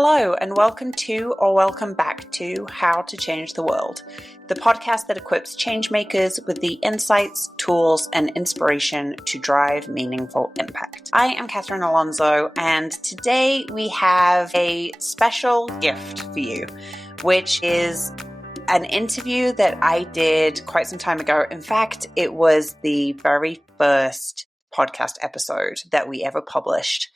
Hello, and welcome to or welcome back to How to Change the World, the podcast that equips changemakers with the insights, tools, and inspiration to drive meaningful impact. I am Catherine Alonzo, and today we have a special gift for you, which is an interview that I did quite some time ago. In fact, it was the very first podcast episode that we ever published,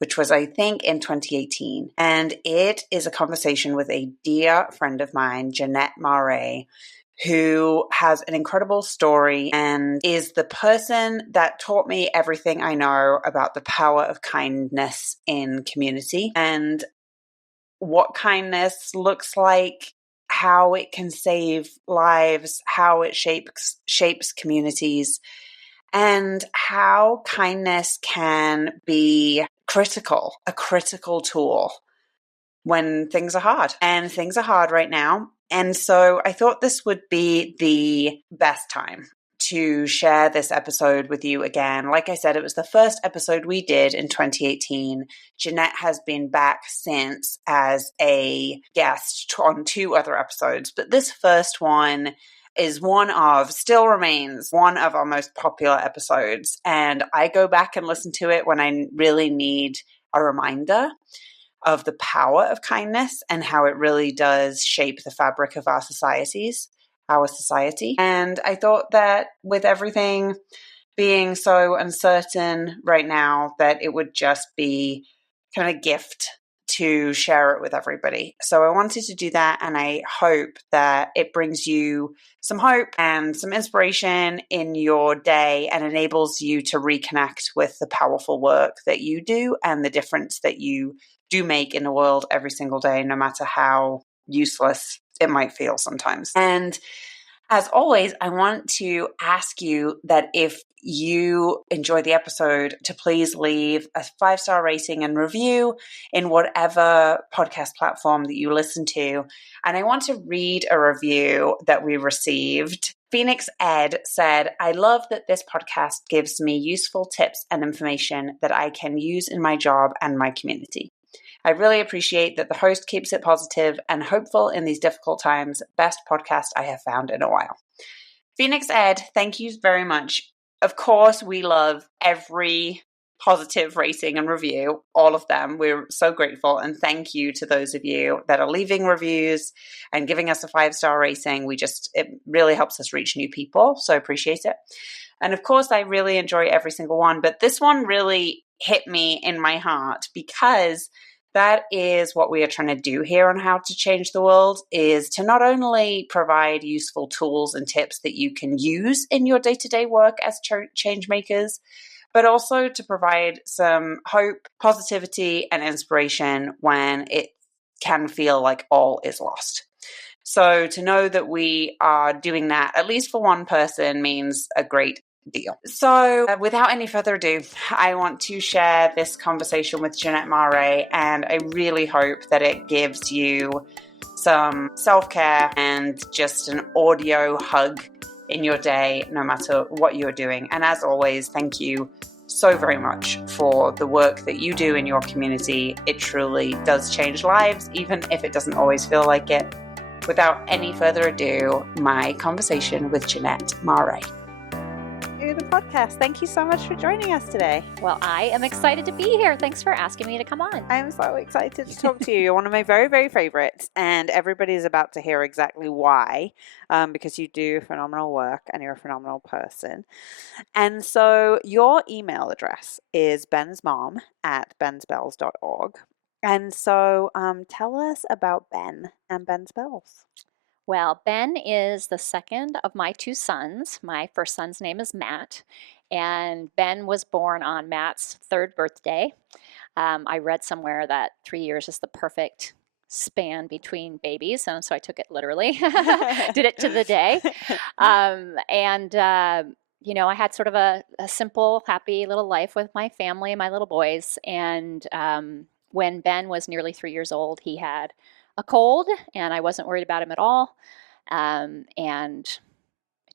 which was, I think, in 2018. And it is a conversation with a dear friend of mine, Jeannette Maré, who has an incredible story and is the person that taught me everything I know about the power of kindness in community and what kindness looks like, how it can save lives, how it shapes communities, and how kindness can be a critical tool when things are hard. And things are hard right now. And so I thought this would be the best time to share this episode with you again. Like I said, it was the first episode we did in 2018. Jeannette has been back since as a guest on 2 other episodes, but this first one still remains one of our most popular episodes. And I go back and listen to it when I really need a reminder of the power of kindness and how it really does shape the fabric of our society. And I thought that with everything being so uncertain right now, that it would just be kind of a gift to share it with everybody. So I wanted to do that, and I hope that it brings you some hope and some inspiration in your day and enables you to reconnect with the powerful work that you do and the difference that you do make in the world every single day, no matter how useless it might feel sometimes. And as always, I want to ask you that if you enjoy the episode, to please leave a 5-star rating and review in whatever podcast platform that you listen to. And I want to read a review that we received. Phoenix Ed said, "I love that this podcast gives me useful tips and information that I can use in my job and my community. I really appreciate that the host keeps it positive and hopeful in these difficult times. Best podcast I have found in a while." Phoenix Ed, thank you very much. Of course, we love every positive rating and review, all of them. We're so grateful. And thank you to those of you that are leaving reviews and giving us a 5-star rating. It really helps us reach new people. So I appreciate it. And of course, I really enjoy every single one. But this one really hit me in my heart because that is what we are trying to do here on How to Change the World, is to not only provide useful tools and tips that you can use in your day-to-day work as change makers, but also to provide some hope, positivity, and inspiration when it can feel like all is lost. So to know that we are doing that, at least for one person, means a great deal. So without any further ado, I want to share this conversation with Jeannette Maré, and I really hope that it gives you some self-care and just an audio hug in your day, no matter what you're doing. And as always, thank you so very much for the work that you do in your community. It truly does change lives, even if it doesn't always feel like it. Without any further ado, my conversation with Jeannette Maré. The podcast. Thank you so much for joining us today. Well, I am excited to be here. Thanks for asking me to come on. I'm so excited to talk to you. You're one of my very, very favorites, and everybody's about to hear exactly why, because you do phenomenal work and you're a phenomenal person. And so your email address is bensmom@bensbells.org. And so tell us about Ben and Ben's Bells. Well, Ben is the second of my 2 sons. My first son's name is Matt, and Ben was born on Matt's 3rd birthday. I read somewhere that 3 years is the perfect span between babies, and so I took it literally, did it to the day. I had sort of a simple, happy little life with my family and my little boys. And when Ben was nearly 3 years old, he had a cold, and I wasn't worried about him at all. And it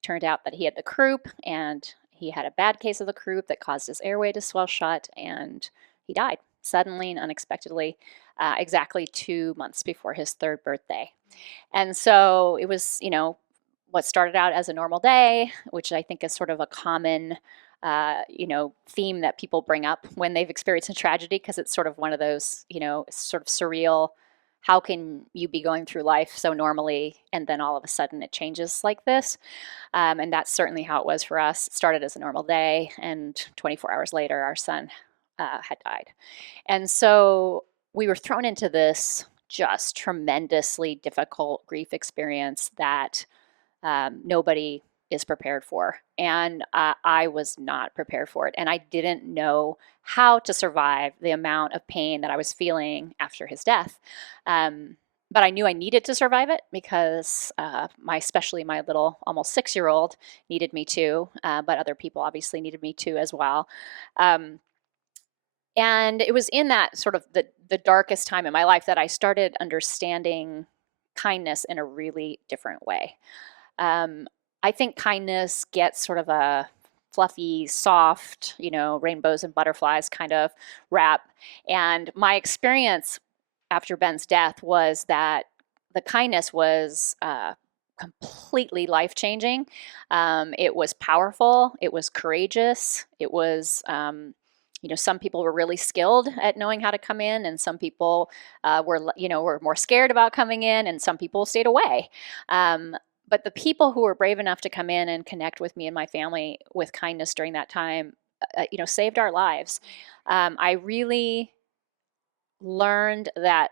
turned out that he had the croup, and he had a bad case of the croup that caused his airway to swell shut, and he died suddenly and unexpectedly. exactly 2 months before his third birthday. And so it was, what started out as a normal day, which I think is sort of a common, theme that people bring up when they've experienced a tragedy, because it's sort of one of those, sort of surreal. How can you be going through life so normally and then all of a sudden it changes like this? And that's certainly how it was for us. It started as a normal day, and 24 hours later, our son had died. And so we were thrown into this just tremendously difficult grief experience that nobody is prepared for. And I was not prepared for it. And I didn't know how to survive the amount of pain that I was feeling after his death. But I knew I needed to survive it because especially my little almost 6-year-old needed me too. But other people obviously needed me too as well. And it was in that sort of the darkest time in my life that I started understanding kindness in a really different way. I think kindness gets sort of a fluffy, soft, rainbows and butterflies kind of rap. And my experience after Ben's death was that the kindness was completely life changing. It was powerful. It was courageous. It was, some people were really skilled at knowing how to come in, and some people were more scared about coming in, and some people stayed away. But the people who were brave enough to come in and connect with me and my family with kindness during that time, saved our lives. I really learned that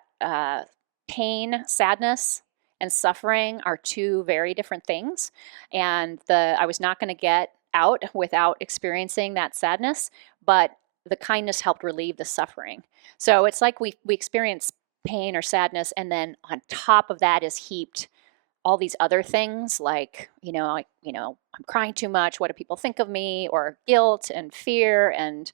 pain, sadness, and suffering are two very different things. And I was not going to get out without experiencing that sadness, but the kindness helped relieve the suffering. So it's like we experience pain or sadness, and then on top of that is heaped all these other things like, I'm crying too much. What do people think of me? Or guilt and fear and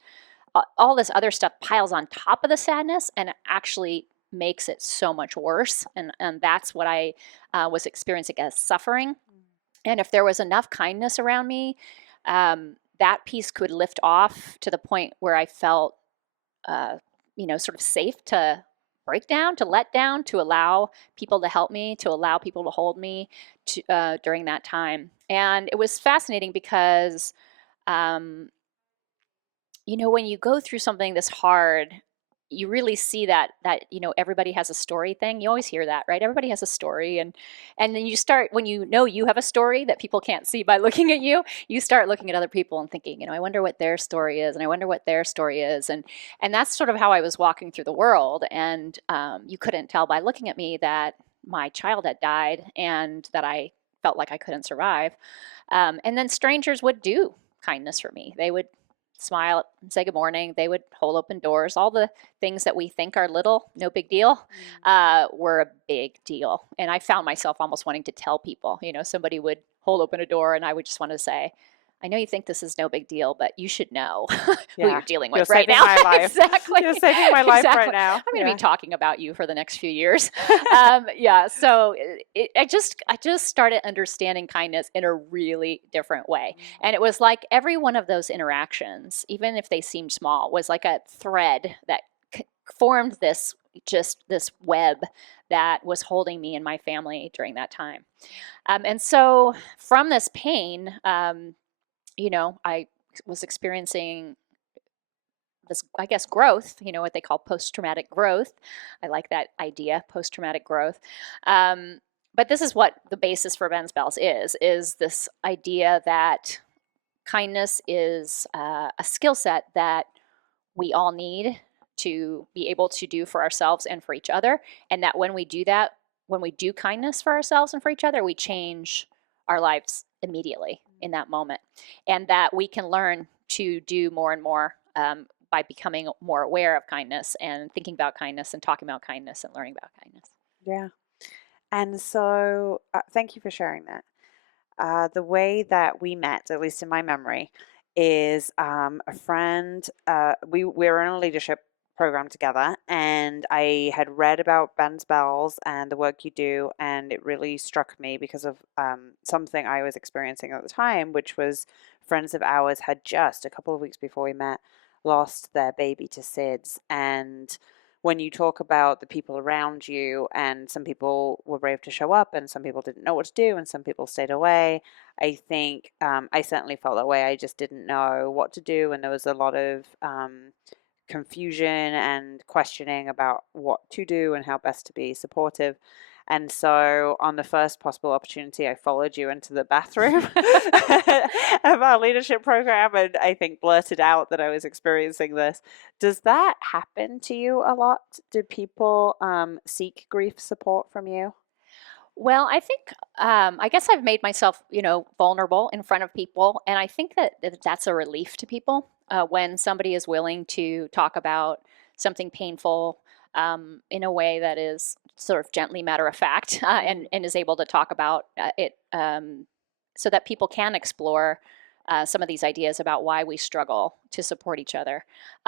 all this other stuff piles on top of the sadness and actually makes it so much worse. And that's what I was experiencing as suffering. And if there was enough kindness around me, that piece could lift off to the point where I felt, sort of safe to break down, to let down, to allow people to help me, to allow people to hold me during that time. And it was fascinating because, when you go through something this hard, you really see that everybody has a story thing. You always hear that, right? Everybody has a story, and then you start, when you have a story that people can't see by looking at you, you start looking at other people and thinking, I wonder what their story is, and I wonder what their story is, and that's sort of how I was walking through the world. And you couldn't tell by looking at me that my child had died and that I felt like I couldn't survive. And then strangers would do kindness for me. They would smile and say good morning. They would hold open doors. All the things that we think are little, no big deal, were a big deal. And I found myself almost wanting to tell people, somebody would hold open a door and I would just want to say, I know you think this is no big deal, but you should know who you're dealing with right now. My life. Exactly. You're saving my life exactly. right now. I'm going to be talking about you for the next few years. So I just started understanding kindness in a really different way. And it was like every one of those interactions, even if they seemed small, was like a thread that formed this web that was holding me and my family during that time. And so from this pain, I was experiencing this, I guess, growth, what they call post-traumatic growth. I like that idea, post-traumatic growth. But this is what the basis for Ben's Bells is this idea that kindness is a skill set that we all need to be able to do for ourselves and for each other. And that when we do that, when we do kindness for ourselves and for each other, we change our lives immediately in that moment. And that we can learn to do more and more by becoming more aware of kindness and thinking about kindness and talking about kindness and learning about kindness. Yeah. And so thank you for sharing that. The way that we met, at least in my memory, is a friend. We were in a leadership program together, and I had read about Ben's Bells and the work you do, and it really struck me because of something I was experiencing at the time, which was friends of ours had just a couple of weeks before we met lost their baby to SIDS, and when you talk about the people around you, and some people were brave to show up and some people didn't know what to do and some people stayed away, I think I certainly felt that way. I just didn't know what to do, and there was a lot of confusion and questioning about what to do and how best to be supportive. And so, on the first possible opportunity, I followed you into the bathroom of our leadership program, and I think blurted out that I was experiencing this. Does that happen to you a lot? Do people seek grief support from you? Well, I think I guess I've made myself, vulnerable in front of people, and I think that that's a relief to people when somebody is willing to talk about something painful in a way that is sort of gently matter of fact, and is able to talk about it so that people can explore some of these ideas about why we struggle to support each other.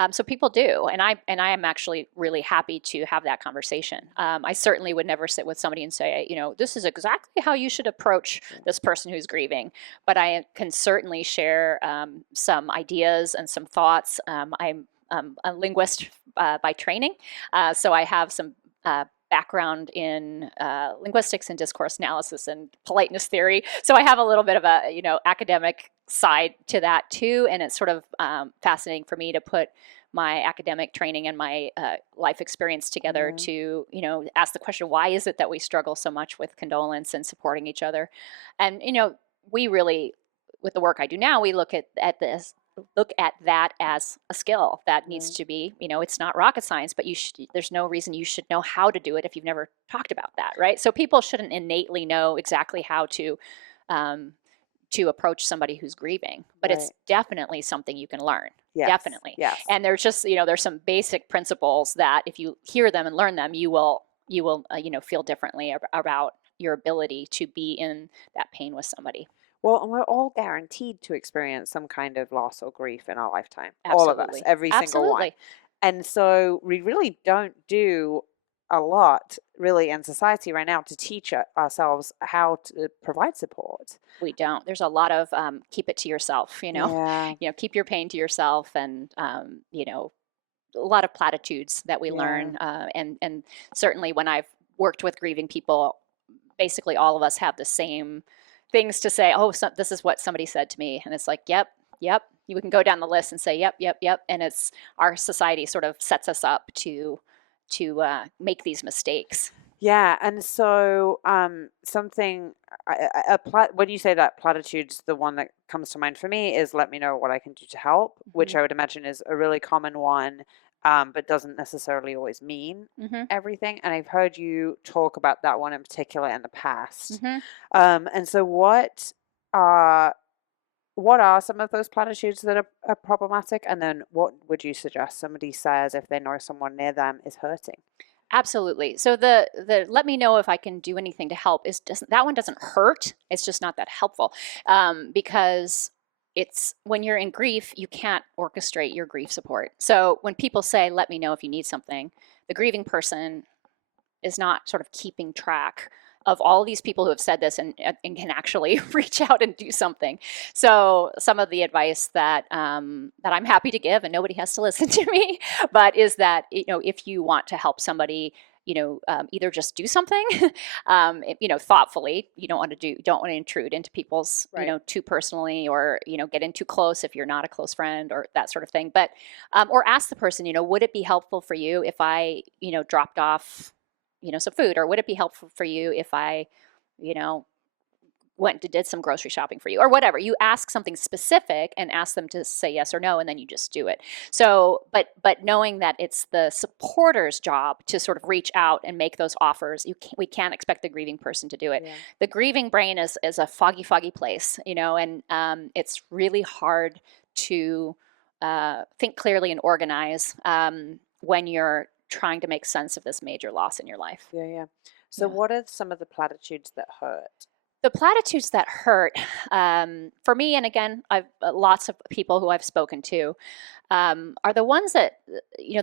So people do, and I am actually really happy to have that conversation. I certainly would never sit with somebody and say, this is exactly how you should approach this person who's grieving. But I can certainly share some ideas and some thoughts. I'm a linguist by training, so I have some background in linguistics and discourse analysis and politeness theory. So I have a little bit of a academic side to that too, and it's sort of fascinating for me to put my academic training and my life experience together to ask the question, why is it that we struggle so much with condolence and supporting each other? And we really, with the work I do now, we look at that as a skill that needs to be, it's not rocket science, but there's no reason you should know how to do it if you've never talked about that, right? So people shouldn't innately know exactly how to approach somebody who's grieving, but it's definitely something you can learn. Yes. Definitely. Yes. And there's just, there's some basic principles that if you hear them and learn them, you will feel differently about your ability to be in that pain with somebody. Well, and we're all guaranteed to experience some kind of loss or grief in our lifetime. Absolutely. All of us, every single one. And so we really don't do a lot, really, in society right now to teach ourselves how to provide support. We don't. There's a lot of keep it to yourself, Yeah. keep your pain to yourself, and a lot of platitudes that we learn. And certainly when I've worked with grieving people, basically all of us have the same things to say. Oh, this is what somebody said to me. And it's like, yep. You can go down the list and say, yep. And it's our society sort of sets us up to make these mistakes. Yeah. And so when you say that, platitudes, the one that comes to mind for me is let me know what I can do to help, which I would imagine is a really common one. But doesn't necessarily always mean everything. And I've heard you talk about that one in particular in the past. And so what are some of those platitudes that are problematic? And then what would you suggest somebody says if they know someone near them is hurting? Absolutely. So the let me know if I can do anything to help that one doesn't hurt. It's just not that helpful because it's when you're in grief, you can't orchestrate your grief support. So when people say, let me know if you need something, the grieving person is not sort of keeping track of all of these people who have said this and can actually reach out and do something. So some of the advice that that I'm happy to give, and nobody has to listen to me, but is that if you want to help somebody, either just do something, thoughtfully. You don't want to intrude into people's, too personally, or get in too close if you're not a close friend or that sort of thing. But or ask the person, would it be helpful for you if I, dropped off, some food, or would it be helpful for you if I, went and did some grocery shopping for you, or whatever. You ask something specific and ask them to say yes or no, and then you just do it. So, but knowing that it's the supporter's job to sort of reach out and make those offers, we can't expect the grieving person to do it. Yeah. The grieving brain is a foggy place, and it's really hard to think clearly and organize when you're trying to make sense of this major loss in your life. Yeah. So what are some of the platitudes that hurt? The platitudes that hurt, for me, and again, I've lots of people who I've spoken to, are the ones that,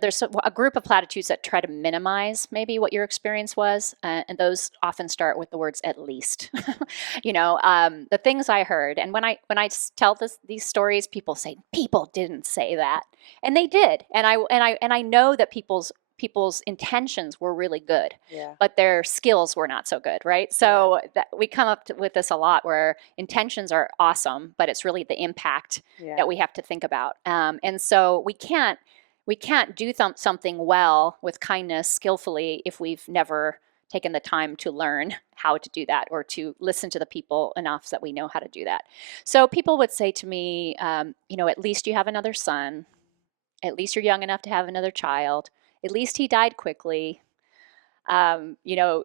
there's a group of platitudes that try to minimize maybe what your experience was, and those often start with the words "at least." The things I heard, and when I tell these stories, people say people didn't say that, and they did, and I know that people's people's intentions were really good, Yeah. but their skills were not so good, right? So that we come up with this a lot, where intentions are awesome, but it's really the impact Yeah. that we have to think about. And so we can't do something well with kindness skillfully if we've never taken the time to learn how to do that, or to listen to the people enough that we know how to do that. So people would say to me, at least you have another son. At least you're young enough to have another child. At least he died quickly. Um, you know,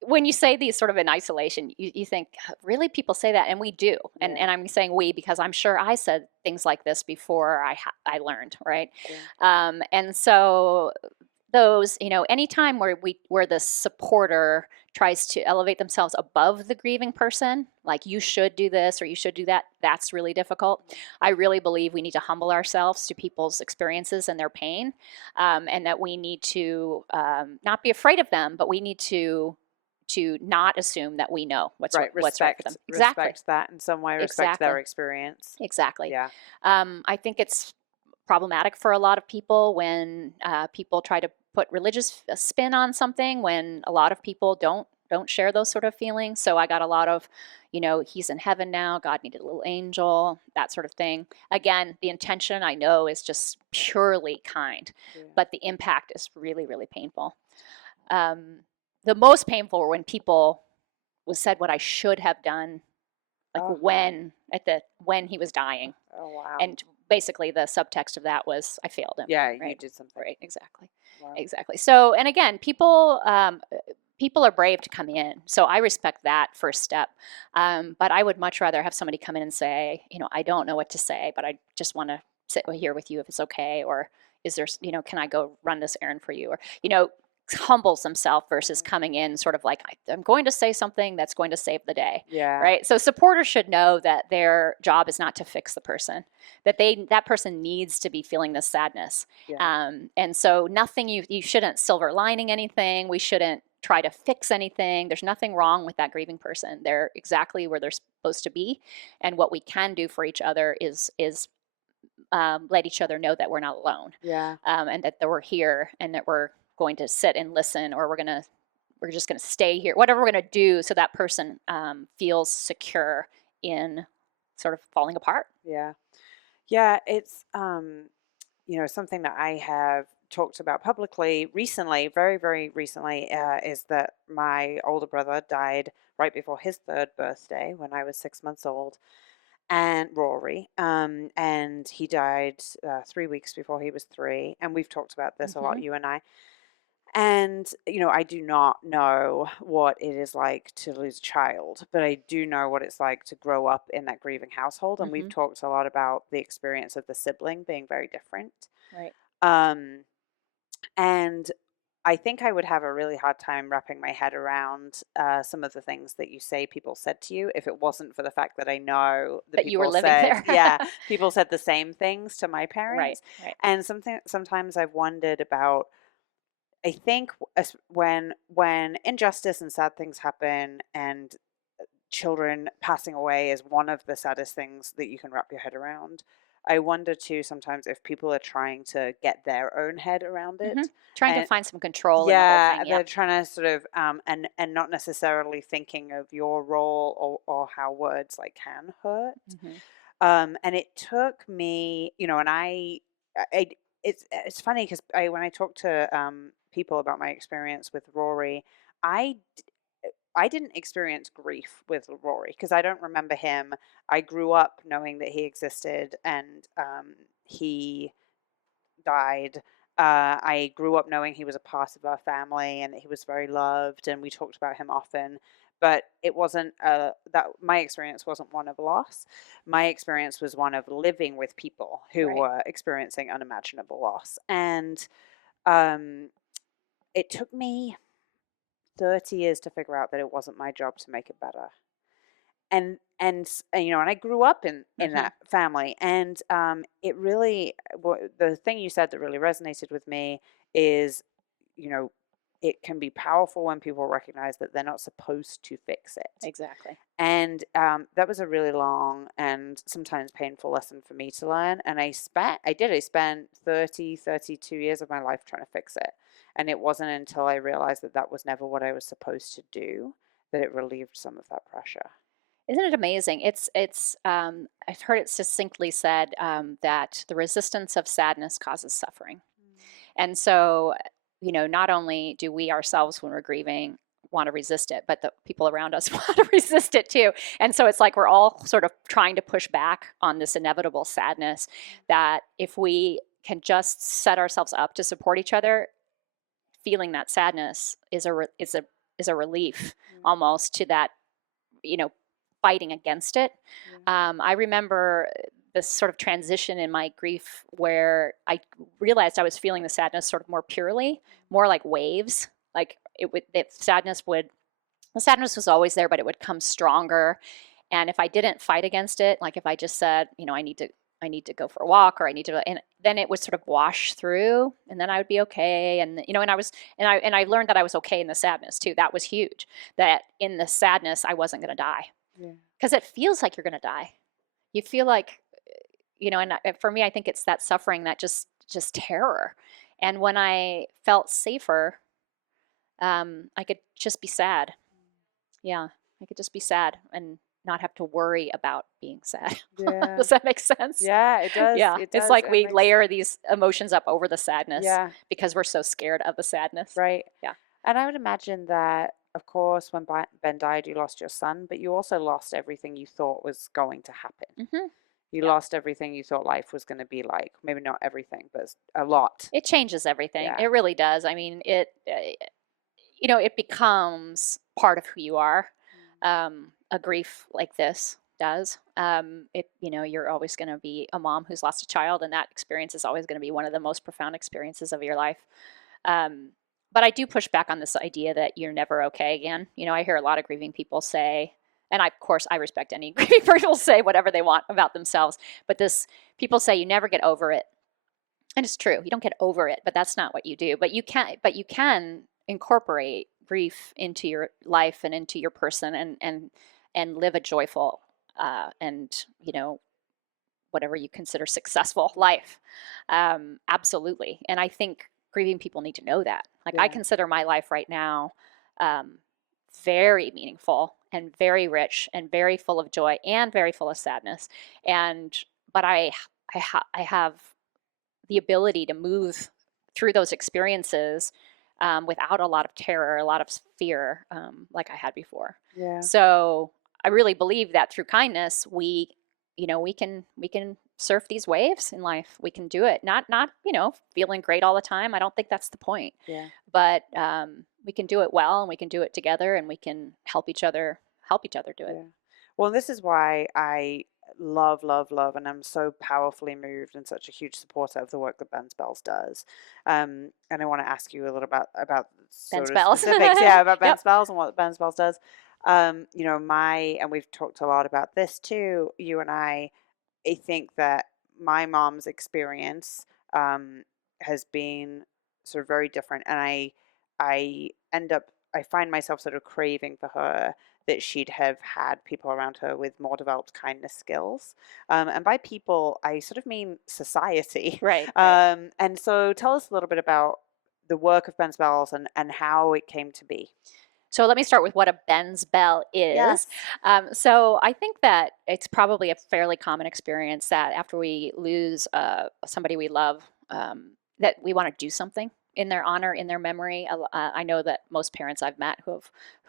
when you say these sort of in isolation, you think, really, people say that? And we do. And I'm saying we because I'm sure I said things like this before I learned, right? Yeah. And so those, anytime where the supporter tries to elevate themselves above the grieving person, like you should do this or you should do that, that's really difficult. I really believe we need to humble ourselves to people's experiences and their pain, and that we need to not be afraid of them, but we need to not assume that we know what's right for them. Exactly. Respect that in some way. Respect their experience. Exactly. Yeah. I think it's problematic for a lot of people when people try to put religious spin on something, when a lot of people don't share those sort of feelings. So I got a lot of, he's in heaven now, God needed a little angel, that sort of thing. Again, the intention, I know, is just purely kind, but the impact is really, really painful. The most painful were when people said what I should have done, like when he was dying. Oh, wow. And basically the subtext of that was I failed him. Yeah, right? You did something. Right, exactly. Wow. Exactly. So, and again, people are brave to come in. So I respect that first step. But I would much rather have somebody come in and say, I don't know what to say, but I just want to sit here with you if it's okay. Or is there, can I go run this errand for you? Or, humbles himself versus coming in sort of like, I'm going to say something that's going to save the day. Yeah. Right. So supporters should know that their job is not to fix the person, that that person needs to be feeling this sadness. Yeah. And so nothing, you shouldn't silver lining anything. We shouldn't try to fix anything. There's nothing wrong with that grieving person. They're exactly where they're supposed to be. And what we can do for each other is let each other know that we're not alone. Yeah. And that we're here, and that we're going to sit and listen, or we're just going to stay here, whatever we're going to do, so that person feels secure in sort of falling apart. Yeah. Yeah. It's, something that I have talked about publicly recently, very, very recently, is that my older brother died right before his third birthday when I was 6 months old. And Rory, and he died 3 weeks before he was 3. And we've talked about this a lot, you and I. And, I do not know what it is like to lose a child, but I do know what it's like to grow up in that grieving household. And we've talked a lot about the experience of the sibling being very different. Right. And I think I would have a really hard time wrapping my head around some of the things that you say people said to you if it wasn't for the fact that I know that you were living there. Yeah, people said the same things to my parents. Right. And sometimes I've wondered about, I think when injustice and sad things happen, and children passing away is one of the saddest things that you can wrap your head around. I wonder too sometimes if people are trying to get their own head around it, trying to find some control. Yeah, in the whole thing. They're trying to sort of and not necessarily thinking of your role or how words like can hurt. And it took me, and it's funny because when I talk to people about my experience with Rory, I didn't experience grief with Rory because I don't remember him. I grew up knowing that he existed, and he died. I grew up knowing he was a part of our family and that he was very loved, and we talked about him often. But it wasn't that my experience wasn't one of loss. My experience was one of living with people who were experiencing unimaginable loss, and it took me 30 years to figure out that it wasn't my job to make it better. And I grew up in that family, and it really, the thing you said that really resonated with me is, it can be powerful when people recognize that they're not supposed to fix it. Exactly. And that was a really long and sometimes painful lesson for me to learn. And I spent 32 years of my life trying to fix it. And it wasn't until I realized that that was never what I was supposed to do that it relieved some of that pressure. Isn't it amazing? I've heard it succinctly said that the resistance of sadness causes suffering. And so, not only do we ourselves, when we're grieving, want to resist it, but the people around us want to resist it too. And so it's like we're all sort of trying to push back on this inevitable sadness, that if we can just set ourselves up to support each other, feeling that sadness is a relief almost to that, fighting against it. I remember this sort of transition in my grief where I realized I was feeling the sadness sort of more purely, more like waves. Like the sadness was always there, but it would come stronger. And if I didn't fight against it, like if I just said, I need to go for a walk, or and then it would sort of wash through, and then I would be okay. And, and I learned that I was okay in the sadness too. That was huge, that in the sadness, I wasn't going to die. Because it feels like you're going to die. You feel like, and for me, I think it's that suffering, that just terror. And when I felt safer, I could just be sad. Yeah, I could just be sad and not have to worry about being sad. Yeah. Does that make sense? Yeah, it does. Yeah, It does. it's like we layer these emotions up over the sadness because we're so scared of the sadness. Right. Yeah. And I would imagine that, of course, when Ben died, you lost your son, but you also lost everything you thought was going to happen. Mm-hmm. You lost everything you thought life was going to be like. Maybe not everything, but a lot. It changes everything. Yeah. It really does. I mean, it becomes part of who you are. A grief like this does. You're always going to be a mom who's lost a child, and that experience is always going to be one of the most profound experiences of your life. But I do push back on this idea that you're never okay again. I hear a lot of grieving people say, and of course, I respect any grieving people say whatever they want about themselves, but people say you never get over it. And it's true. You don't get over it, but that's not what you do. But you can incorporate grief into your life and into your person, and live a joyful and whatever you consider successful life. Absolutely. And I think grieving people need to know that. Like, I consider my life right now very meaningful and very rich and very full of joy and very full of sadness. But I have the ability to move through those experiences without a lot of terror, a lot of fear, like I had before. Yeah. So I really believe that through kindness, we can surf these waves in life. We can do it. Not feeling great all the time. I don't think that's the point. Yeah. But we can do it well, and we can do it together, and we can help each other do it. Yeah. Well, this is why I love, and I'm so powerfully moved and such a huge supporter of the work that Ben Spells does. And I want to ask you a little about Ben Spells. specifics, about Ben Yep. Spells and what Ben Spells does. And we've talked a lot about this too, you and I think that my mom's experience has been sort of very different, and I find myself sort of craving for her, that she'd have had people around her with more developed kindness skills. And by people, I sort of mean society. Right. And so tell us a little bit about the work of Ben Spells and how it came to be. So let me start with what a Ben's bell is. Yes. So I think that it's probably a fairly common experience that after we lose somebody we love, that we want to do something in their honor, in their memory. I know that most parents I've met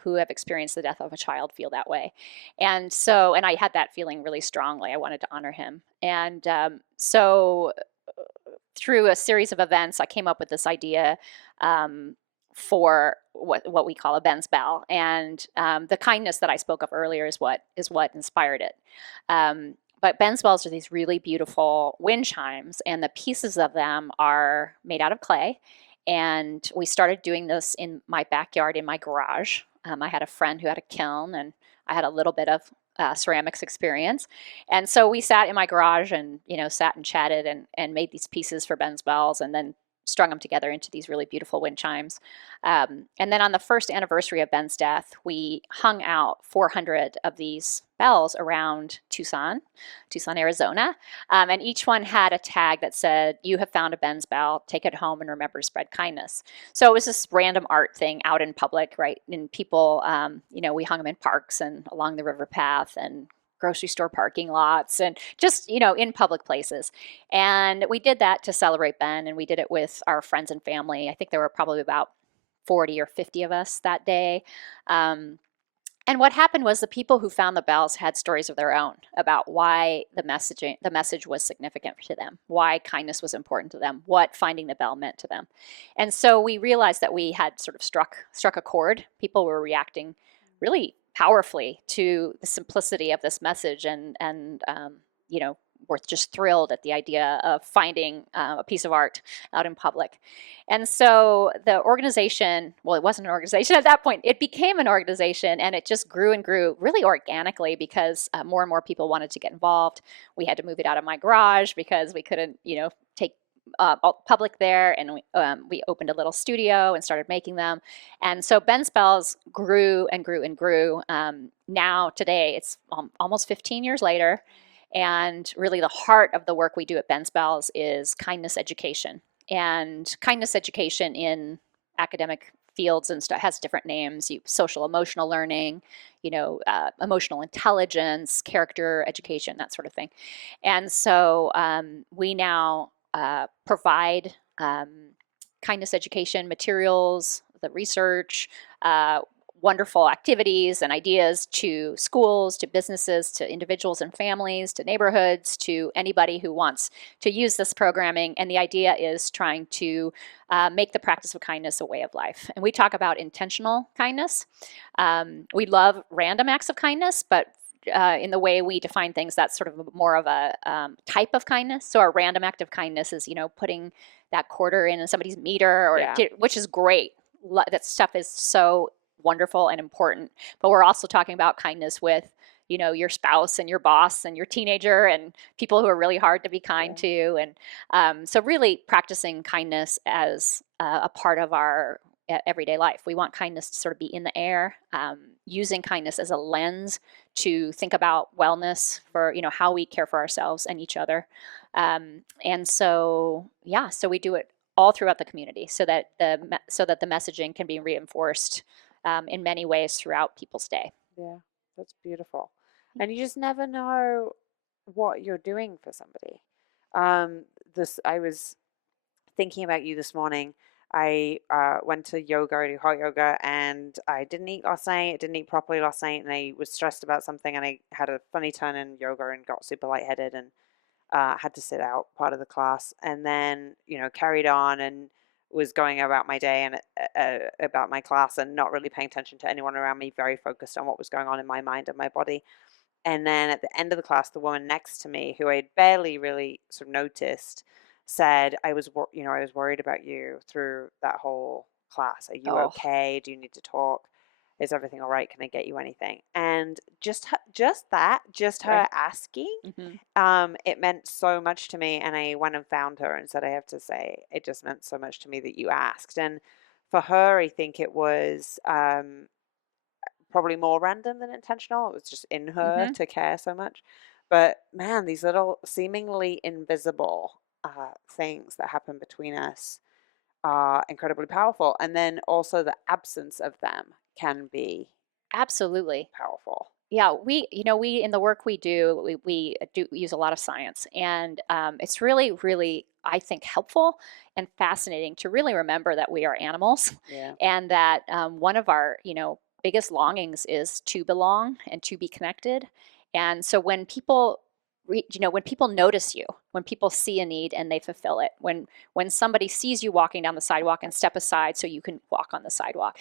who have experienced the death of a child feel that way. And I had that feeling really strongly. I wanted to honor him. And so through a series of events, I came up with this idea for what we call a Ben's bell. And the kindness that I spoke of earlier is what inspired it. But Ben's bells are these really beautiful wind chimes, and the pieces of them are made out of clay. And we started doing this in my backyard, in my garage. I had a friend who had a kiln, and I had a little bit of ceramics experience. And so we sat in my garage and, sat and chatted and made these pieces for Ben's bells, and then strung them together into these really beautiful wind chimes. And then on the first anniversary of Ben's death, we hung out 400 of these bells around Tucson, Arizona. And each one had a tag that said, "You have found a Ben's bell, take it home and remember to spread kindness." So it was this random art thing out in public, right? And people, we hung them in parks and along the river path and grocery store parking lots and just, in public places. And we did that to celebrate Ben, and we did it with our friends and family. I think there were probably about 40 or 50 of us that day. And what happened was the people who found the bells had stories of their own about why the message was significant to them, why kindness was important to them, what finding the bell meant to them. And so we realized that we had sort of struck a chord. People were reacting really powerfully to the simplicity of this message, and were just thrilled at the idea of finding a piece of art out in public. And so the organization, well, it wasn't an organization at that point, it became an organization, and it just grew and grew really organically because more and more people wanted to get involved. We had to move it out of my garage because we couldn't, take public there, and we opened a little studio and started making them. And so Ben's Bells grew and grew and grew. Now today it's almost 15 years later, and really the heart of the work we do at Ben's Bells is kindness education. And kindness education in academic fields and stuff has different names: social emotional learning, emotional intelligence, character education, that sort of thing. And so we now provide kindness education materials, the research, wonderful activities and ideas to schools, to businesses, to individuals and families, to neighborhoods, to anybody who wants to use this programming. And the idea is trying to make the practice of kindness a way of life. And we talk about intentional kindness. We love random acts of kindness, but in the way we define things, that's sort of more of a type of kindness. So a random act of kindness is, putting that quarter in somebody's meter, which is great. That stuff is so wonderful and important. But we're also talking about kindness with, your spouse and your boss and your teenager and people who are really hard to be kind to. And so really practicing kindness as a part of our everyday life. We want kindness to sort of be in the air, using kindness as a lens to think about wellness for, how we care for ourselves and each other. And so we do it all throughout the community so that the messaging can be reinforced in many ways throughout people's day. Yeah, that's beautiful. And you just never know what you're doing for somebody. I was thinking about you this morning. I went to yoga, to hot yoga, and I didn't eat last night. I didn't eat properly last night, and I was stressed about something, and I had a funny turn in yoga and got super lightheaded and had to sit out part of the class, and then carried on and was going about my day and about my class and not really paying attention to anyone around me, very focused on what was going on in my mind and my body. And then at the end of the class, the woman next to me, who I had barely really sort of noticed, said, I was worried about you through that whole class. Are you okay? Do you need to talk? Is everything all right? Can I get you anything? And just her asking, it meant so much to me. And I went and found her and said, I have to say, it just meant so much to me that you asked. And for her, I think it was probably more random than intentional. It was just in her to care so much. But man, these little seemingly invisible things that happen between us are incredibly powerful. And then also the absence of them can be absolutely powerful. Yeah, we in the work we do, we do use a lot of science, and it's really, really, I think, helpful and fascinating to really remember that we are animals, and that one of our biggest longings is to belong and to be connected. And so when people when people notice you, when people see a need and they fulfill it, when somebody sees you walking down the sidewalk and step aside so you can walk on the sidewalk,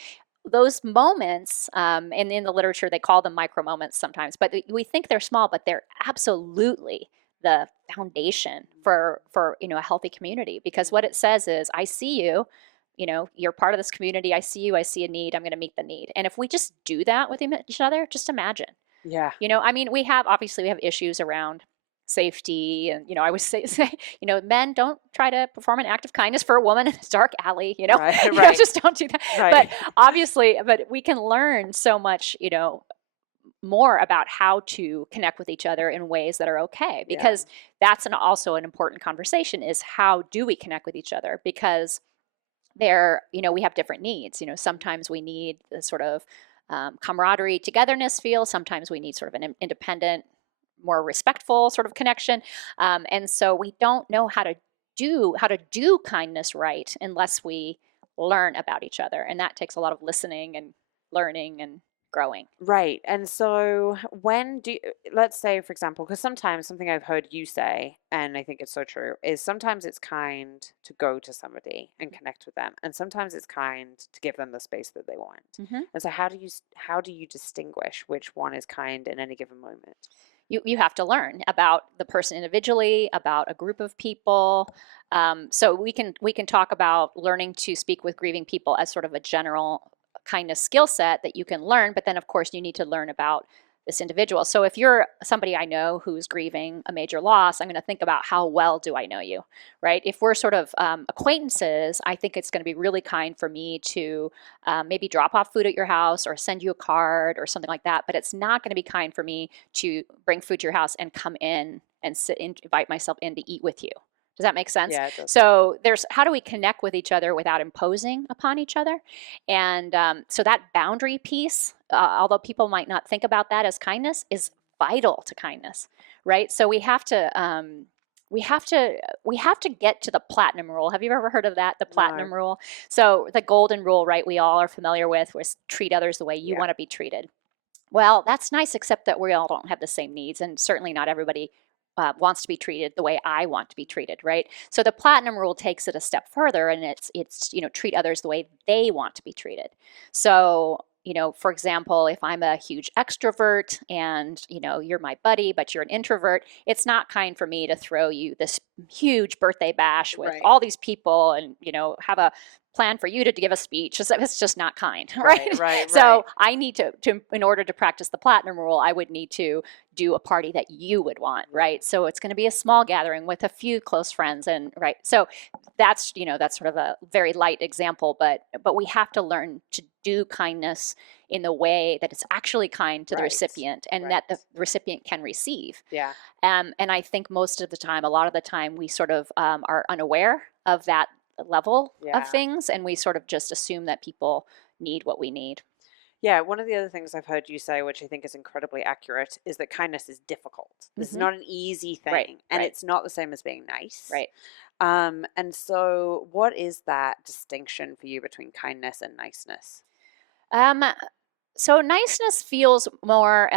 those moments, and in the literature they call them micro moments sometimes, but we think they're small, but they're absolutely the foundation for a healthy community. Because what it says is, I see you, you're part of this community. I see you. I see a need. I'm going to meet the need. And if we just do that with each other, just imagine. Yeah. We have issues around safety. And, I always say, men, don't try to perform an act of kindness for a woman in a dark alley, Right, right. just don't do that. Right. But we can learn so much, more about how to connect with each other in ways that are okay, because that's also an important conversation, is how do we connect with each other? Because we have different needs. Sometimes we need the sort of camaraderie, togetherness feel. Sometimes we need sort of an independent, more respectful sort of connection. And so we don't know how to do kindness right unless we learn about each other. And that takes a lot of listening and learning and growing. Right. And so let's say, for example, because sometimes something I've heard you say, and I think it's so true, is sometimes it's kind to go to somebody and connect with them. And sometimes it's kind to give them the space that they want. Mm-hmm. And so how do you distinguish which one is kind in any given moment? You have to learn about the person individually, about a group of people. So we can talk about learning to speak with grieving people as sort of a general kindness skill set that you can learn, but then of course you need to learn about this individual. So if you're somebody I know who's grieving a major loss, I'm going to think about how well do I know you, right? If we're sort of acquaintances, I think it's going to be really kind for me to maybe drop off food at your house or send you a card or something like that. But it's not going to be kind for me to bring food to your house and come in and invite myself in to eat with you. Does that make sense? Yeah, it does. So how do we connect with each other without imposing upon each other? And so that boundary piece, although people might not think about that as kindness, is vital to kindness, right? So we have to get to the platinum rule. Have you ever heard of that? The platinum rule. So the golden rule, right? We all are familiar with, was treat others the way you want to be treated. Well, that's nice, except that we all don't have the same needs, and certainly not everybody wants to be treated the way I want to be treated, right? So the platinum rule takes it a step further, and it's treat others the way they want to be treated. So for example, if I'm a huge extrovert and you're my buddy, but you're an introvert, it's not kind for me to throw you this huge birthday bash with all these people and have a plan for you to give a speech. It's just not kind, right? Right. So I need to, in order to practice the platinum rule, I would need to do a party that you would want, right? So it's going to be a small gathering with a few close friends, and right. So that's sort of a very light example, but we have to learn to do kindness in the way that it's actually kind to the recipient, and that the recipient can receive. Yeah. And I think a lot of the time, we sort of are unaware of that level of things, and we sort of just assume that people need what we need. Yeah, one of the other things I've heard you say, which I think is incredibly accurate, is that kindness is difficult. This is not an easy thing, and it's not the same as being nice. Right. And so what is that distinction for you between kindness and niceness? So niceness feels more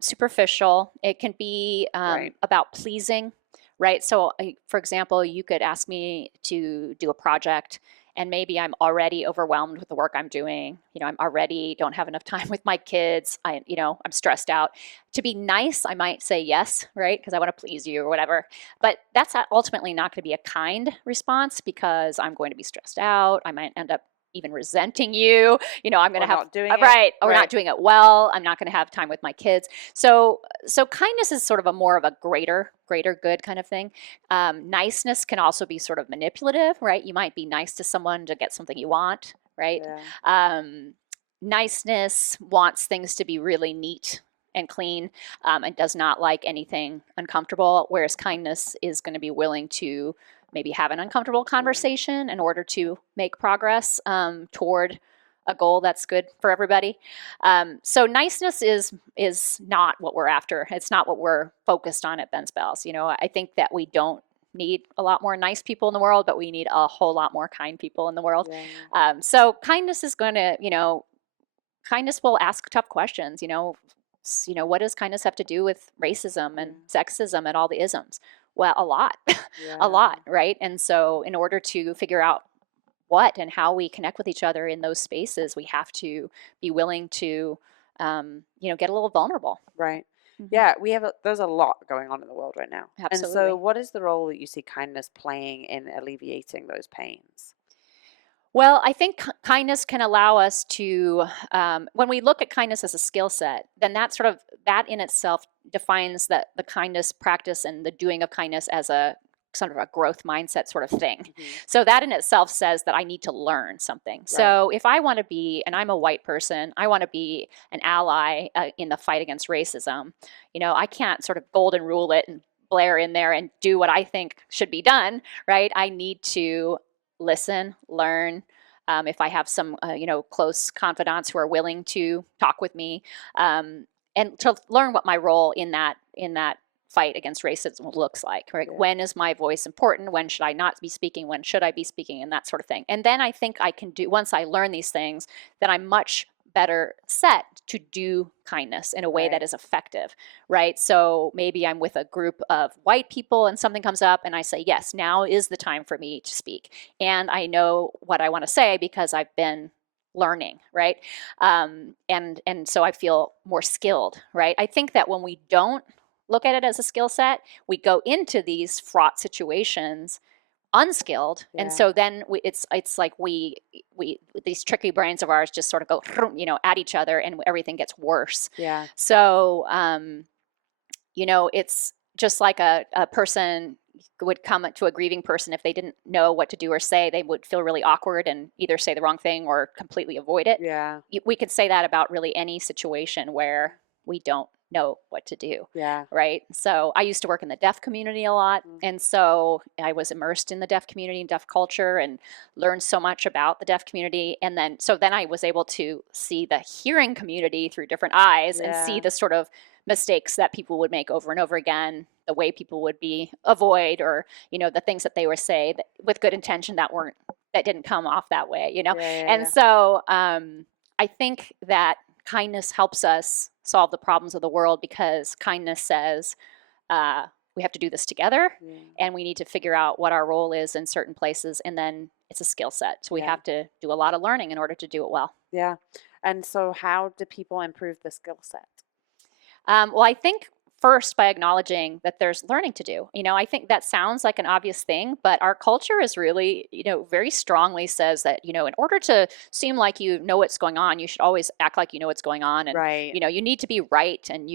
superficial. It can be about pleasing, right? So for example, you could ask me to do a project, and maybe I'm already overwhelmed with the work I'm doing. I'm already don't have enough time with my kids. I'm stressed out. To be nice, I might say yes, right? Because I want to please you or whatever. But that's ultimately not going to be a kind response, because I'm going to be stressed out. I might end up even resenting you. I'm going to have not doing it. Right. Or not doing it well. I'm not going to have time with my kids. So kindness is sort of a more of a greater good kind of thing. Niceness can also be sort of manipulative, right? You might be nice to someone to get something you want, right? Yeah. Niceness wants things to be really neat and clean, and does not like anything uncomfortable, whereas kindness is going to be willing to maybe have an uncomfortable conversation in order to make progress toward a goal that's good for everybody. So niceness is not what we're after. It's not what we're focused on at Ben's Bells. I think that we don't need a lot more nice people in the world, but we need a whole lot more kind people in the world. Yeah. So kindness is going to, kindness will ask tough questions. What does kindness have to do with racism and sexism and all the isms? Well, a lot, a lot, right? And so in order to figure out what and how we connect with each other in those spaces, we have to be willing to, get a little vulnerable. Right. Yeah, there's a lot going on in the world right now. Absolutely. And so what is the role that you see kindness playing in alleviating those pains? Well, I think kindness can allow us to, when we look at kindness as a skill set, then that in itself defines the kindness practice and the doing of kindness as a sort of a growth mindset sort of thing. Mm-hmm. So that in itself says that I need to learn something. Right. So if I want to be, and I'm a white person, I want to be an ally in the fight against racism, I can't sort of golden rule it and Blair in there and do what I think should be done, right? I need to listen, learn. If I have some, close confidants who are willing to talk with me, and to learn what my role in that fight against racism looks like, right? Yeah. When is my voice important? When should I not be speaking? When should I be speaking? And that sort of thing. And then I think I can do, once I learn these things, then I'm much better set to do kindness in a way that is effective, right? So maybe I'm with a group of white people and something comes up and I say, yes, now is the time for me to speak. And I know what I want to say because I've been learning, right? And so I feel more skilled, right? I think that when we don't look at it as a skill set, we go into these fraught situations unskilled. Yeah. And so then it's like we these tricky brains of ours just sort of go, at each other and everything gets worse. Yeah. So, it's just like a person would come to a grieving person. If they didn't know what to do or say, they would feel really awkward and either say the wrong thing or completely avoid it. Yeah. We could say that about really any situation where we don't know what to do. Yeah. Right. So I used to work in the deaf community a lot. Mm-hmm. And so I was immersed in the deaf community and deaf culture and learned so much about the deaf community. And then I was able to see the hearing community through different eyes and see the sort of mistakes that people would make over and over again, the way people would avoid, or, the things that they would say that, with good intention that didn't come off that way, And so I think that kindness helps us solve the problems of the world because kindness says we have to do this together and we need to figure out what our role is in certain places, and then it's a skill set. So we have to do a lot of learning in order to do it well. Yeah. And so how do people improve the skill set? Well, I think first by acknowledging that there's learning to do. I think that sounds like an obvious thing, but our culture is really, very strongly says that, in order to seem like you know what's going on, you should always act like you know what's going on. And, you need to be right. And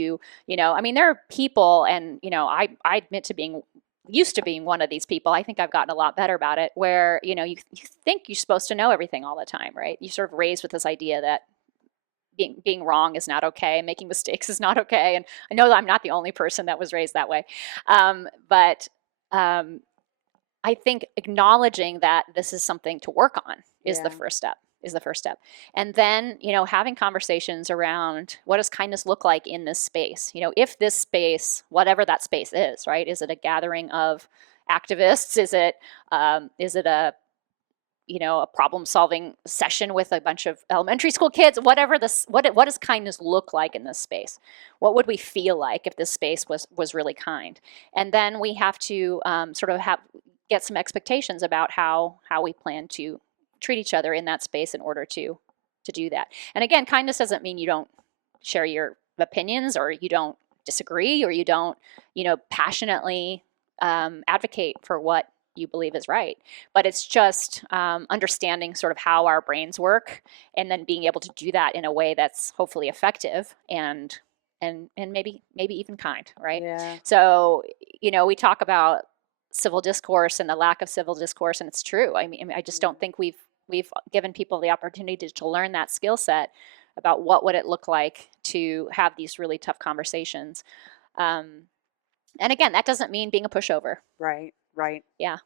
there are people, and, I admit to used to being one of these people. I think I've gotten a lot better about it, where, you think you're supposed to know everything all the time, right? You're sort of raised with this idea that being wrong is not okay, making mistakes is not okay. And I know that I'm not the only person that was raised that way. But I think acknowledging that this is something to work on is the first step. And then, having conversations around what does kindness look like in this space? If this space, whatever that space is, right? Is it a gathering of activists? Is it a problem-solving session with a bunch of elementary school kids, whatever what does kindness look like in this space? What would we feel like if this space was really kind? And then we have to get some expectations about how we plan to treat each other in that space in order to do that. And again, kindness doesn't mean you don't share your opinions, or you don't disagree, or you don't, passionately advocate for what you believe is right. But it's just understanding sort of how our brains work, and then being able to do that in a way that's hopefully effective and maybe even kind, right? Yeah. So, we talk about civil discourse and the lack of civil discourse, and it's true. I mean, I just don't think we've given people the opportunity to learn that skill set about what would it look like to have these really tough conversations. And again, that doesn't mean being a pushover. Right. Yeah.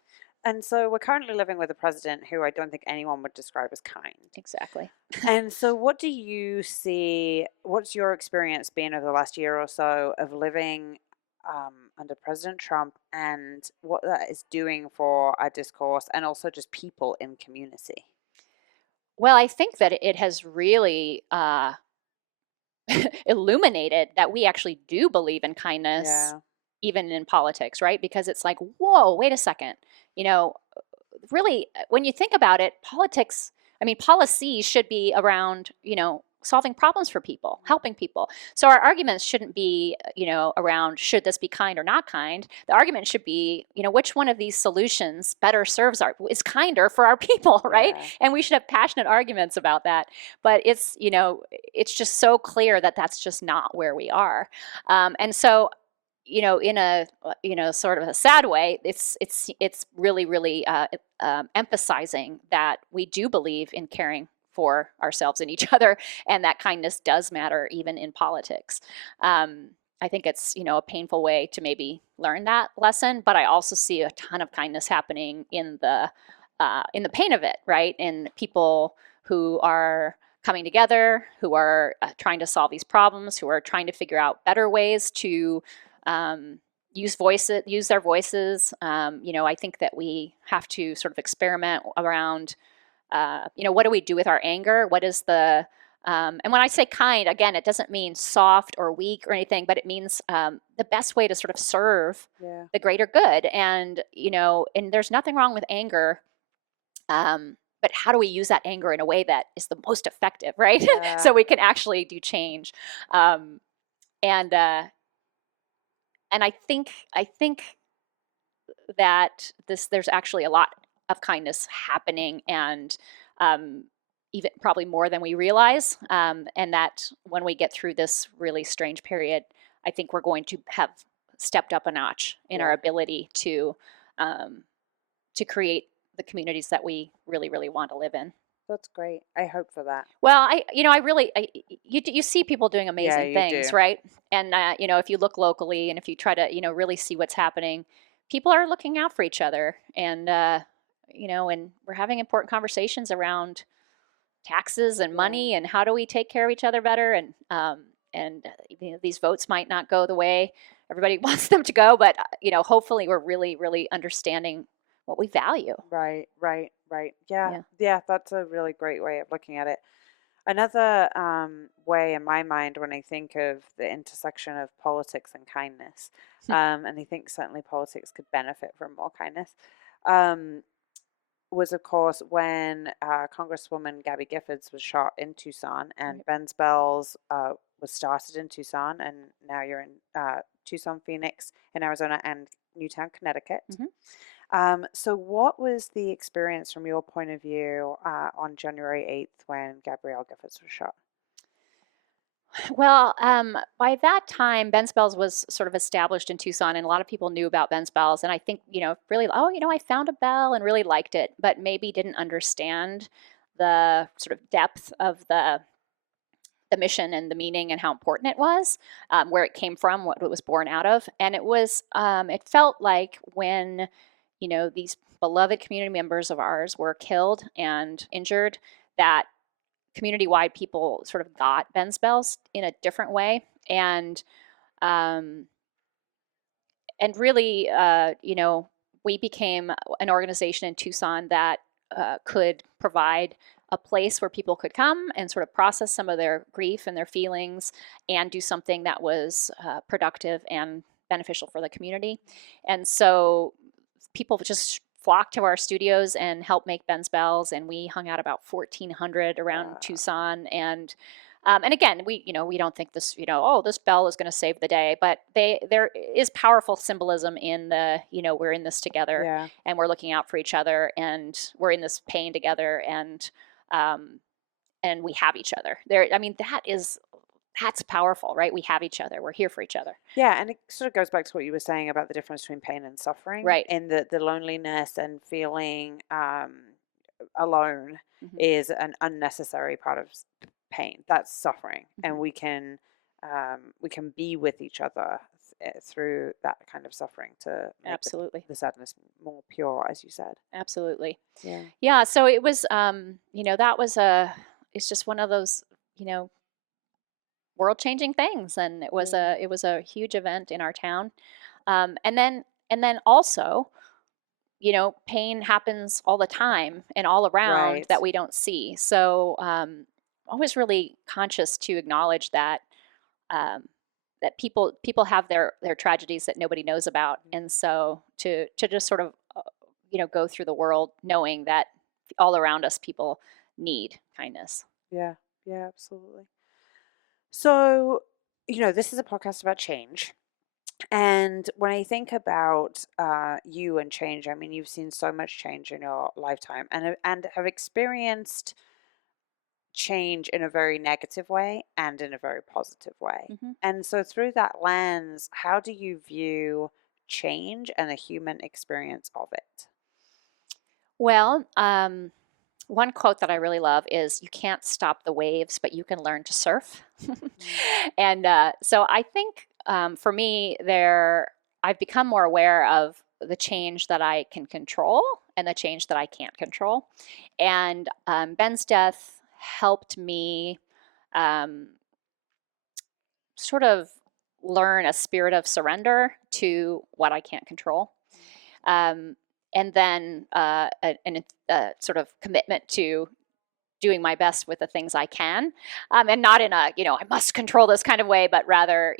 And so we're currently living with a president who I don't think anyone would describe as kind. Exactly. And so what do you see, what's your experience been over the last year or so of living under President Trump, and what that is doing for our discourse and also just people in community? Well, I think that it has really illuminated that we actually do believe in kindness. Yeah. Even in politics, right? Because it's like, whoa, wait a second. Really, when you think about it, policies should be around, solving problems for people, helping people. So our arguments shouldn't be, around should this be kind or not kind. The argument should be, which one of these solutions better is kinder for our people, right? Yeah. And we should have passionate arguments about that. But it's it's just so clear that that's just not where we are. And so, in a, sort of a sad way, it's really, really emphasizing that we do believe in caring for ourselves and each other, and that kindness does matter even in politics. I think it's, a painful way to maybe learn that lesson, but I also see a ton of kindness happening in the pain of it, right? In people who are coming together, who are trying to solve these problems, who are trying to figure out better ways to use their voices. I think that we have to sort of experiment around, what do we do with our anger? What is the and when I say kind, again, it doesn't mean soft or weak or anything, but it means the best way to sort of serve the greater good. And and there's nothing wrong with anger. But how do we use that anger in a way that is the most effective, right? Yeah. So we can actually do change. And I think that there's actually a lot of kindness happening, and even probably more than we realize. And that when we get through this really strange period, I think we're going to have stepped up a notch in our ability to create the communities that we really, really want to live in. That's great. I hope for that. Well, you see people doing amazing things, do. right? And, if you look locally and if you try to, really see what's happening, people are looking out for each other. And, and we're having important conversations around taxes and money and how do we take care of each other better. And these votes might not go the way everybody wants them to go, but, hopefully we're really, really understanding what we value. Right. Yeah, that's a really great way of looking at it. Another way in my mind when I think of the intersection of politics and kindness, and I think certainly politics could benefit from more kindness, was of course when Congresswoman Gabby Giffords was shot in Tucson, and Ben's Bells was started in Tucson, and now you're in Tucson, Phoenix in Arizona, and Newtown, Connecticut. So what was the experience from your point of view on January 8th when Gabrielle Giffords was shot? Well, by that time, Ben's Bells was sort of established in Tucson, and a lot of people knew about Ben's Bells. And I think, really, I found a bell and really liked it, but maybe didn't understand the sort of depth of the mission and the meaning and how important it was, where it came from, what it was born out of. And it felt like when, these beloved community members of ours were killed and injured, that community-wide people sort of got Ben's Bells in a different way. And really, we became an organization in Tucson that could provide a place where people could come and sort of process some of their grief and their feelings and do something that was productive and beneficial for the community. And so people just flocked to our studios and helped make Ben's Bells, and we hung out about 1,400 around Tucson. And again, we don't think this, this bell is going to save the day, but there is powerful symbolism in the, we're in this together, and we're looking out for each other, and we're in this pain together, and we have each other. That's powerful, right? We have each other. We're here for each other. Yeah, and it sort of goes back to what you were saying about the difference between pain and suffering. Right. And the loneliness and feeling alone is an unnecessary part of pain. That's suffering. And we can be with each other through that kind of suffering to make Absolutely the sadness more pure, as you said. Absolutely. Yeah. So it was, it's just one of those, world-changing things, and it was a huge event in our town. And then also, pain happens all the time and all around that we don't see. So always really conscious to acknowledge that that people have their tragedies that nobody knows about, and so to just sort of go through the world knowing that all around us people need kindness. Yeah, absolutely. So, this is a podcast about change. And when I think about you and change, I mean, you've seen so much change in your lifetime and have experienced change in a very negative way and in a very positive way. Mm-hmm. And so through that lens, how do you view change and the human experience of it? Well, one quote that I really love is, "You can't stop the waves, but you can learn to surf." And so I think for me, I've become more aware of the change that I can control and the change that I can't control. And Ben's death helped me um, sort of learn a spirit of surrender to what I can't control. Um, and then a sort of commitment to doing my best with the things I can, and not in a I must control this kind of way, but rather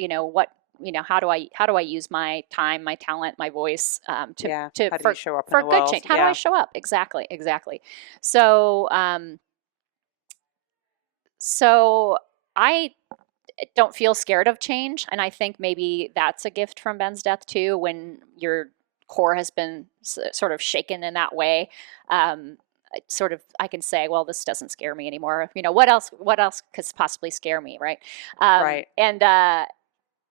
how do I use my time, my talent, my voice How do you show up in for the good world? change? How do I show up? Exactly. So so I don't feel scared of change, and I think maybe that's a gift from Ben's death too. When your core has been sort of shaken in that way, I can say, well, this doesn't scare me anymore. What else could possibly scare me, right? Right.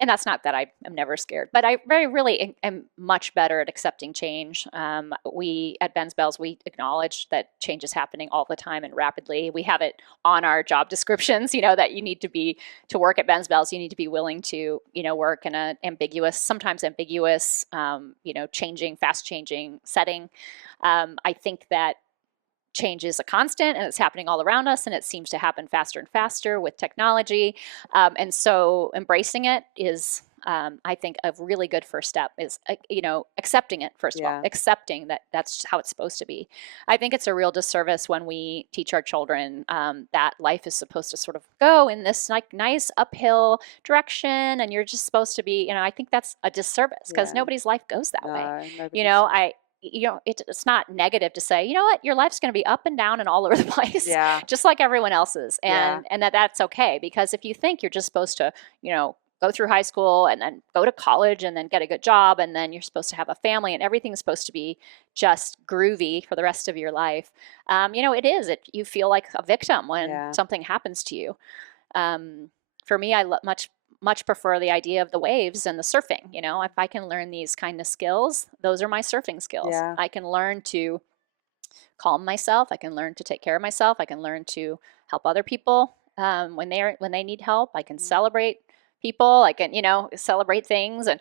And that's not that I am never scared, but I very really am much better at accepting change. We at Ben's Bells, we acknowledge that change is happening all the time and rapidly. We have it on our job descriptions, that you need to work at Ben's Bells, you need to be willing to, work in a sometimes ambiguous, fast changing setting. I think that change is a constant and it's happening all around us, and it seems to happen faster and faster with technology. And so embracing it is, I think, a really good first step is, accepting it, first of all, accepting that that's how it's supposed to be. I think it's a real disservice when we teach our children that life is supposed to sort of go in this nice uphill direction, and you're just supposed to be, I think that's a disservice because nobody's life goes that way. It's not negative to say, what, your life's going to be up and down and all over the place, just like everyone else's, and that's okay. Because if you think you're just supposed to, go through high school and then go to college and then get a good job and then you're supposed to have a family and everything's supposed to be just groovy for the rest of your life, you feel like a victim when something happens to you. For me, I much prefer the idea of the waves and the surfing. If I can learn these kind of skills, those are my surfing skills. I can learn to calm myself. I can learn to take care of myself. I can learn to help other people when they need help. I can celebrate people. I can celebrate things, and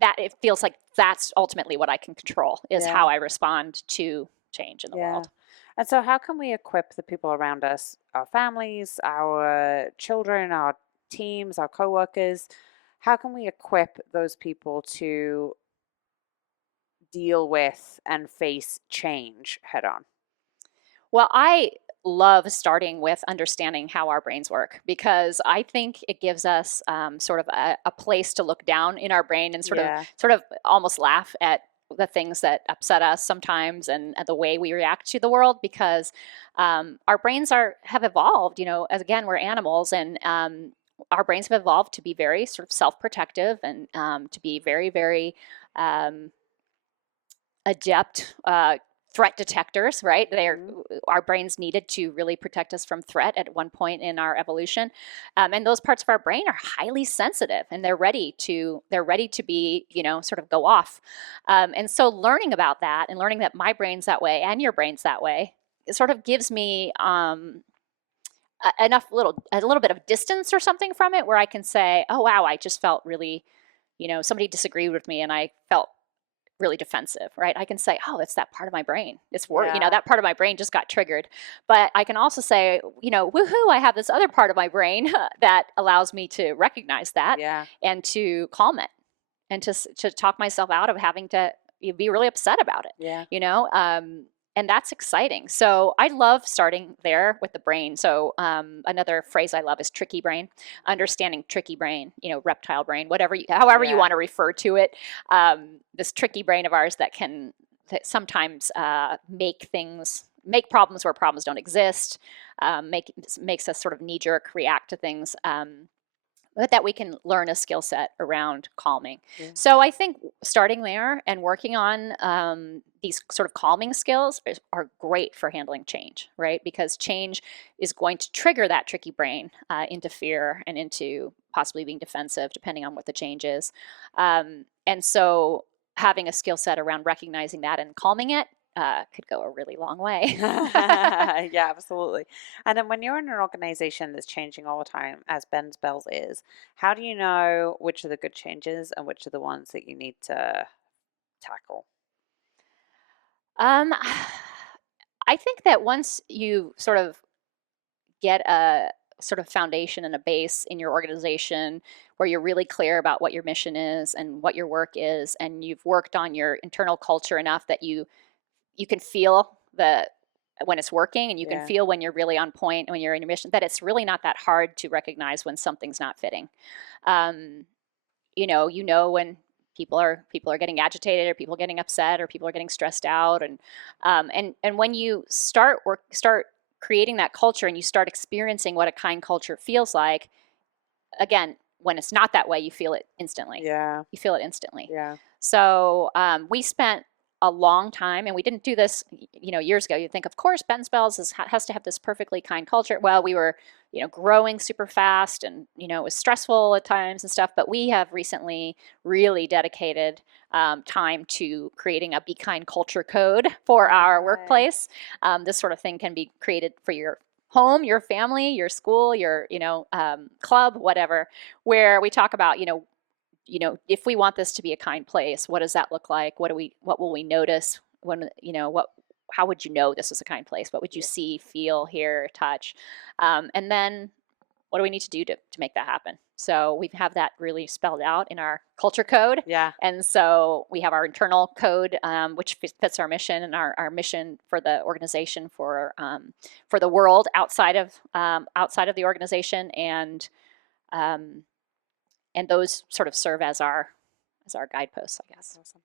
that it feels like that's ultimately what I can control is how I respond to change in the world. And so how can we equip the people around us, our families, our children, our teams, our coworkers? How can we equip those people to deal with and face change head on? Well, I love starting with understanding how our brains work, because I think it gives us sort of a place to look down in our brain and sort of almost laugh at the things that upset us sometimes and the way we react to the world, because our brains have evolved, as again, we're animals, and our brains have evolved to be very sort of self-protective and to be very, very adept threat detectors, right? Our brains needed to really protect us from threat at one point in our evolution, and those parts of our brain are highly sensitive, and they're ready to be, sort of go off. And so learning about that and learning that my brain's that way and your brain's that way, it sort of gives me a little bit of distance or something from it, where I can say, oh wow, I just felt really, somebody disagreed with me and I felt really defensive, right? I can say, oh, it's that part of my brain. It's that part of my brain just got triggered. But I can also say, woohoo, I have this other part of my brain that allows me to recognize that and to calm it and to talk myself out of having to be really upset about it. And that's exciting. So I love starting there with the brain. So another phrase I love is tricky brain, understanding tricky brain, reptile brain, however you want to refer to it. This tricky brain of ours that sometimes make problems where problems don't exist, makes us sort of knee-jerk react to things but that we can learn a skill set around calming. Yeah. So I think starting there and working on these sort of calming skills are great for handling change, right? Because change is going to trigger that tricky brain into fear and into possibly being defensive, depending on what the change is. And so having a skill set around recognizing that and calming it could go a really long way. Yeah, absolutely. And then when you're in an organization that's changing all the time, as Ben's Bells is, how do you know which are the good changes and which are the ones that you need to tackle? Um, I think that once you sort of get a sort of foundation and a base in your organization where you're really clear about what your mission is and what your work is, and you've worked on your internal culture enough that you can feel the when it's working, and you can feel when you're really on point, when you're in your mission, that it's really not that hard to recognize when something's not fitting. Um, you know when people are getting agitated, or people getting upset, or people are getting stressed out, and when you start creating that culture and you start experiencing what a kind culture feels like, again, when it's not that way, you feel it instantly. Yeah. You feel it instantly. Yeah. So we spent a long time, and we didn't do this, years ago. You'd think, of course, Ben's Bells has to have this perfectly kind culture. Well, we were, growing super fast, and, it was stressful at times and stuff, but we have recently really dedicated time to creating a Be Kind culture code for our workplace. This sort of thing can be created for your home, your family, your school, your, club, whatever, where we talk about, if we want this to be a kind place, what does that look like? What will we notice when, how would you know this is a kind place? What would you see, feel, hear, touch? And then what do we need to do to make that happen? So we have that really spelled out in our culture code. Yeah. And so we have our internal code, which fits our mission, and our mission for the organization, for the world outside of the organization, and those sort of serve as our guideposts, I guess. Awesome.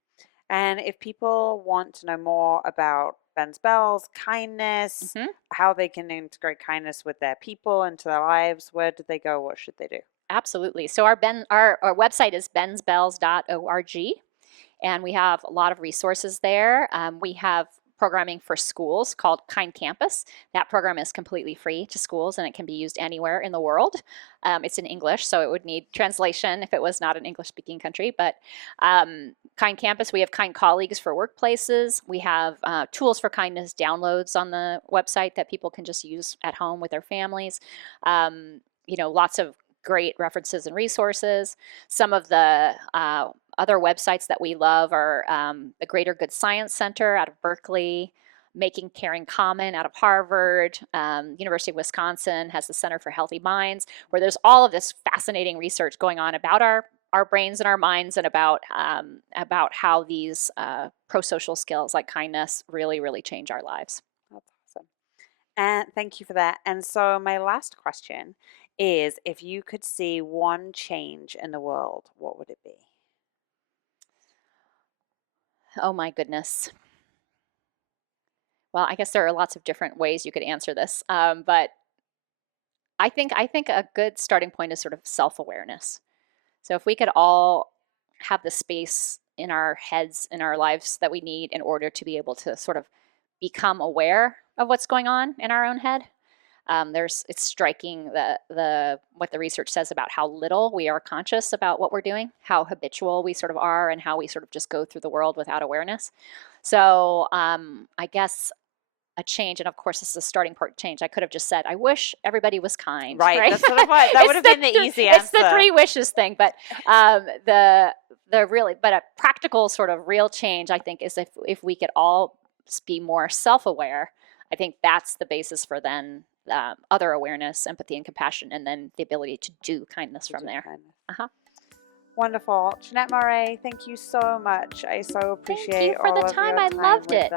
And if people want to know more about Ben's Bells, kindness, how they can integrate kindness with their people into their lives, where do they go? What should they do? Absolutely. So our website is bensbells.org, and we have a lot of resources there. We have programming for schools called Kind Campus. That program is completely free to schools, and it can be used anywhere in the world. It's in English, so it would need translation if it was not an English-speaking country. But Kind Campus, we have Kind Colleagues for workplaces. We have tools for kindness downloads on the website that people can just use at home with their families. Lots of great references and resources. Some of the other websites that we love are the Greater Good Science Center out of Berkeley, Making Caring Common out of Harvard, University of Wisconsin has the Center for Healthy Minds, where there's all of this fascinating research going on about our brains and our minds, and about how these pro-social skills like kindness really, really change our lives. That's awesome. And thank you for that. And so my last question is, if you could see one change in the world, what would it be? Oh my goodness. Well, I guess there are lots of different ways you could answer this, but I think a good starting point is sort of self-awareness. So if we could all have the space in our heads, in our lives, that we need in order to be able to sort of become aware of what's going on in our own head. It's striking what the research says about how little we are conscious about what we're doing, how habitual we sort of are, and how we sort of just go through the world without awareness. So I guess a change, and of course this is a starting point change. I could have just said, I wish everybody was kind. Right. That's what I thought. That would have been the easy answer. It's the 3 wishes thing, but a practical sort of real change, I think, is if we could all be more self-aware. I think that's the basis for then other awareness, empathy, and compassion, and then the ability to do kindness from there. Wonderful. Jeannette Maré, thank you so much. I so appreciate all of your time. I loved it.